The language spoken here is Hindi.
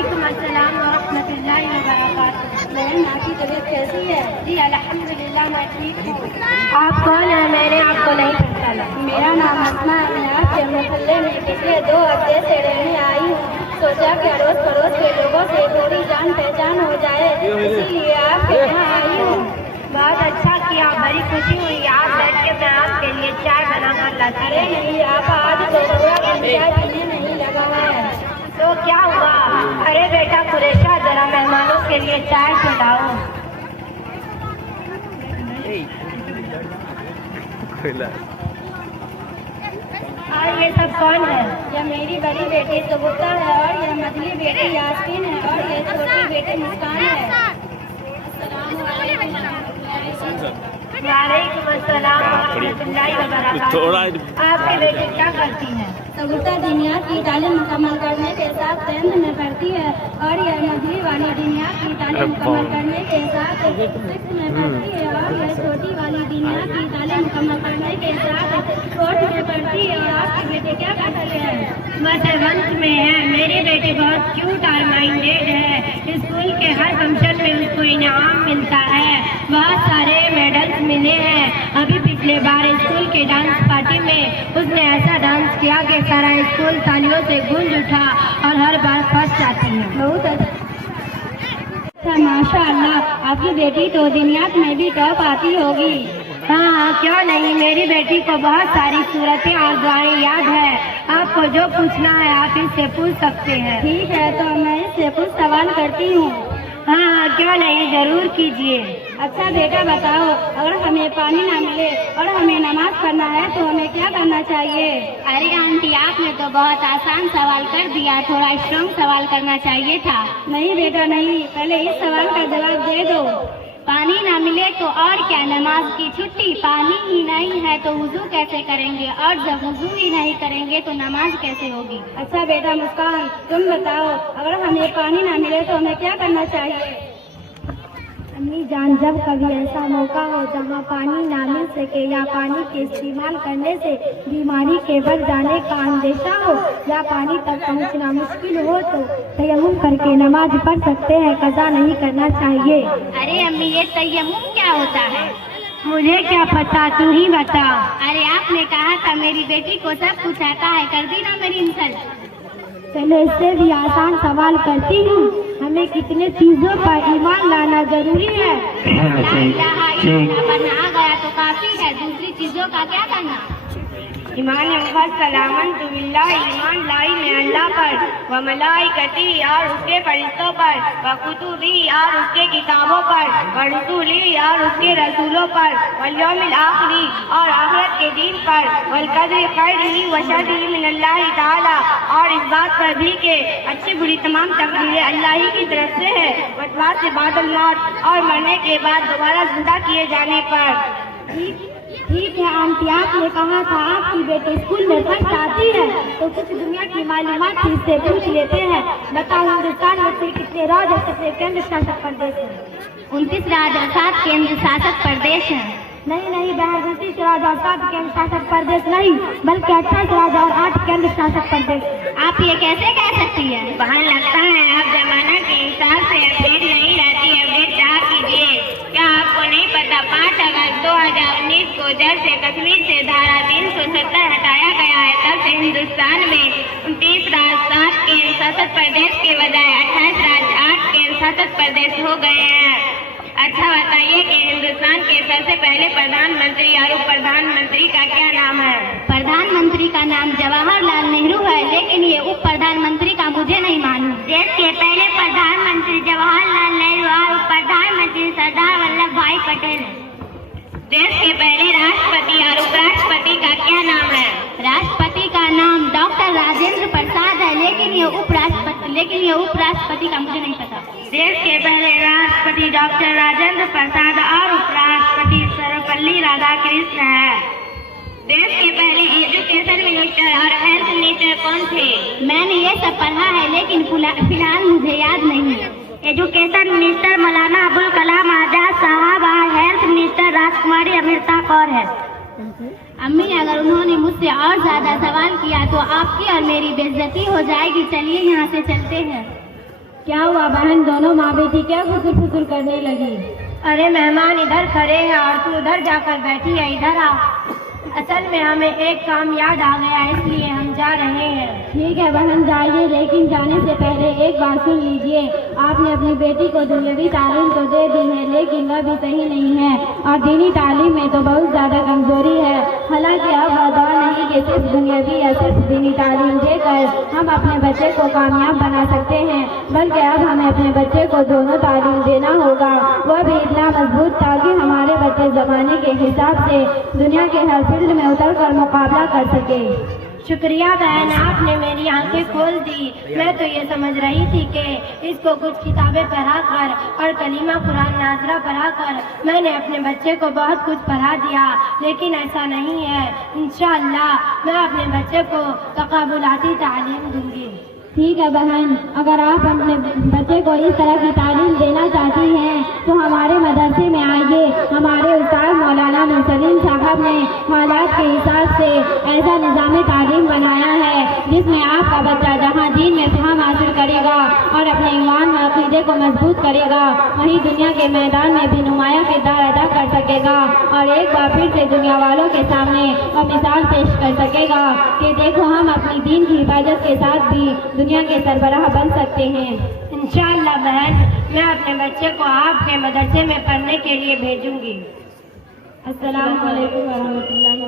वालेकुम अस्सलाम व रहमतुल्लाहि व बरकातुहू। बहन, आपकी तबीयत कैसी है? जी अल्हम्दुलिल्लाह मैं ठीक हूँ। आप कौन है? मैंने आपको नहीं पहचाना। मेरा नाम अस्मा है। मैं आपके मोहल्ले में पिछले 2 हफ्ते से रहने आई हूँ। सोचा कि अड़ोस पड़ोस के लोगों से थोड़ी जान पहचान हो जाए, इसीलिए आपके यहाँ आई हूँ। बहुत अच्छा किया, बड़ी खुशी हुई। आप बैठ के मैं आपके लिए चाय बना कर लाती। अरे नहीं, आप आज तो पूरा दिन चाय पीने नहीं लगा है। तो क्या हुआ? अरे बेटा कुरैशा, जरा मेहमानों के लिए चाय पिलाओ। और ये सब कौन है? यह मेरी बड़ी बेटी सुगुफ्ता है और यह मझली बेटी यास्मीन है और यह छोटी बेटी मुस्कान है। वालेकुम अस्सलाम व रहमतुल्लाहि व बरकातुहू। आपकी बेटी क्या करती है? सुगुफ्ता दीनियात की तालीम मुकम्मल करने के साथ 10th में पढ़ती है और यह मझली वाली दीनियात की तालीम मुकम्मल करने के साथ 6th में पढ़ती है और यह छोटी वाली दीनियात की तालीम मुकम्मल करने के साथ 4th में पढ़ती है। और आपकी बेटी क्या करती है? बस 1st में है। मेरी बेटी बहुत क्यूट और माइंडेड है। स्कूल के हर फंक्शन में उसको इनाम मिलता है, बहुत सारे मेडल्स मिले हैं। अभी पिछले बार स्कूल के डांस पार्टी में उसने ऐसा डांस किया कि सारा स्कूल तालियों से गूंज उठा और हर बार फर्स्ट आती है। बहुत अच्छा, माशाअल्लाह। आपकी बेटी तो दीनियात में भी टॉप आती होगी। हाँ, क्यों नहीं। मेरी बेटी को बहुत सारी सूरतें और दुआएं याद है। आपको जो पूछना है आप इससे पूछ सकते हैं। ठीक है, तो मैं इससे कुछ सवाल करती हूँ। हाँ, क्यों नहीं, जरूर कीजिए। अच्छा बेटा बताओ, अगर हमें पानी ना मिले और हमें नमाज पढ़ना है तो हमें क्या करना चाहिए? अरे आंटी, आपने तो बहुत आसान सवाल कर दिया, थोड़ा स्ट्रॉन्ग सवाल करना चाहिए था। नहीं बेटा नहीं, पहले इस सवाल का जवाब दे दो। पानी ना मिले तो और क्या, नमाज की छुट्टी। पानी ही नहीं है तो वुजू कैसे करेंगे, और जब वुजू ही नहीं करेंगे तो नमाज कैसे होगी। अच्छा बेटा मुस्कान, तुम बताओ, अगर हमें पानी ना मिले तो हमें क्या करना चाहिए? अम्मी जान, जब कभी ऐसा मौका हो जहाँ पानी ना मिल सके या पानी के इस्तेमाल करने से बीमारी के बढ़ जाने का अंदेशा हो या पानी तक पहुँचना मुश्किल हो तो तयम्मुम करके नमाज पढ़ सकते हैं, कज़ा नहीं करना चाहिए। अरे अम्मी, ये तयम्मुम क्या होता है? मुझे क्या पता, तू ही बता। अरे आपने कहा था मेरी बेटी को सब कुछ आता है, कर दी ना मेरी इंसल्ट। चलो इससे भी आसान सवाल करती हूँ, हमें कितने चीजों पर ईमान लाना जरूरी है? बनना आ गया तो काफी है, दूसरी चीजों का क्या करना? ईमान सलामत बिल्लाह, ईमान लाई में अल्लाह पर, व मलाइकती और उसके फरिश्तों पर, व कुतुबी और उसके किताबों पर, व रसूली और उसके रसूलों पर, वल यौमिल आखिरी और आखिरत के दिन पर, वल कद्रि खैरिही व शर्रिही मिनल्लाहि ताला, और इस बात पर भी कि अच्छी बुरी तमाम तकदीरें अल्लाह ही की तरफ से है, वतवात से बादल मौत और मरने के बाद दोबारा जिंदा किए जाने पर। ठीक है आंटी, आपने कहा था आपकी बेटी स्कूल में फर्स्ट आती है, तो कुछ दुनिया की मालूमात इससे पूछ लेते हैं। बताओ, हिंदुस्तान में कुल कितने राज्य और कितने केंद्र शासित प्रदेश हैं? 29 राज्य और 7 केंद्र शासित प्रदेश हैं। नहीं बहन, 29 राज्य और 7 केंद्र शासित प्रदेश नहीं, बल्कि 28 राज्य और 8 केंद्र शासित प्रदेश। आप ये कैसे कह सकती है? बहन, लगता है आप जमाना के हिसाब से अपडेट नहीं रहती, अपडेट रहा कीजिए। क्या आपको नहीं पता 5 अगस्त 2019 को जब से कश्मीर से धारा 370 हटाया गया है, तब से हिंदुस्तान में 29 राज्य 7 केंद्र शासित प्रदेश के बजाय 28 राज्य 8 केंद्र शासित प्रदेश हो गए हैं। अच्छा बताइए कि हिंदुस्तान के सबसे पहले प्रधानमंत्री और उप प्रधानमंत्री का क्या नाम है? प्रधानमंत्री का नाम जवाहरलाल नेहरू है, लेकिन ये उप प्रधानमंत्री का मुझे नहीं मालूम। देश के पहले प्रधानमंत्री जवाहरलाल नेहरू और उप प्रधानमंत्री सरदार वल्लभ भाई पटेल हैं। देश के पहले राष्ट्रपति और उपराष्ट्रपति का क्या नाम है? राष्ट्रपति का नाम डॉक्टर राजेंद्र प्रसाद है, लेकिन ये उपराष्ट्रपति का मुझे नहीं पता। देश के पहले राष्ट्रपति डॉक्टर राजेंद्र प्रसाद और उपराष्ट्रपति सर्वपल्ली राधाकृष्ण है। देश के पहले एजुकेशन मिनिस्टर और हेल्थ मिनिस्टर कौन थे? मैंने ये सब पढ़ा है, लेकिन फिलहाल मुझे याद नहीं है। एजुकेशन मिनिस्टर मौलाना अबुल कलाम आजाद साहब और हेल्थ मिनिस्टर राजकुमारी अमृता कौर है। अम्मी, अगर उन्होंने मुझसे और ज्यादा सवाल किया तो आपकी और मेरी बेइज्जती हो जाएगी। चलिए यहाँ से चलते हैं। क्या हुआ बहन, दोनों माँ बेटी क्या फुसुर फुसुर करने लगी? अरे मेहमान इधर खड़े हैं और तू उधर जाकर बैठी है, इधर आ। असल में हमें एक काम याद आ गया, इसलिए हम जा रहे हैं। ठीक है बहन जाइए, लेकिन जाने से पहले एक बात सुन लीजिए। आपने अपनी बेटी को दुनियावी तालीम तो दे दी है, लेकिन वह भी सही नहीं है और दीनी तालीम में तो बहुत ज़्यादा कमजोरी है। हालांकि अब वह दौर नहीं कि सिर्फ दुनियावी या सिर्फ दीनी तालीम देकर हम अपने बच्चे को कामयाब बना सकते हैं, बल्कि अब हमें अपने बच्चे को दोनों तालीम देना होगा, वह भी इतना मजबूत ताकि हमारे बच्चे ज़माने के हिसाब से दुनिया के हर फील्ड में उतर कर मुकाबला कर सके। शुक्रिया बहन, आपने मेरी आंखें खोल दी। मैं तो ये समझ रही थी कि इसको कुछ किताबें पढ़ाकर और कलीमा कुरान नाजरा पढ़ाकर मैंने अपने बच्चे को बहुत कुछ पढ़ा दिया, लेकिन ऐसा नहीं है। इंशाअल्लाह मैं अपने बच्चे को तकाबुलाती तालीम दूंगी। ठीक है बहन, अगर आप अपने बच्चे को इस तरह की तालीम देना चाहती हैं तो हमारे मदरसे में आइए। हमारे उस्ताद मौलाना मुसलिम साहब ने हालात के हिसाब से ऐसा निज़ाम तालीम बनाया है जिसमें आपका बच्चा जहां दीन में फहम हासिल करेगा और अपने ईमान और अक़ीदे को मजबूत करेगा, वहीं दुनिया के मैदान में भी नुमाया किरदार अदा कर सकेगा और एक बार फिर से दुनिया वालों के सामने वह मिसाल पेश कर सकेगा कि देखो हम अपनी दीन की हिफाजत के साथ भी दुनिया के सरबराह बन सकते हैं। इंशाअल्लाह बहन, मैं अपने बच्चे को आपके मदरसे में पढ़ने के लिए भेजूंगी। अस्सलाम वालेकुम व रहमतुल्लाहि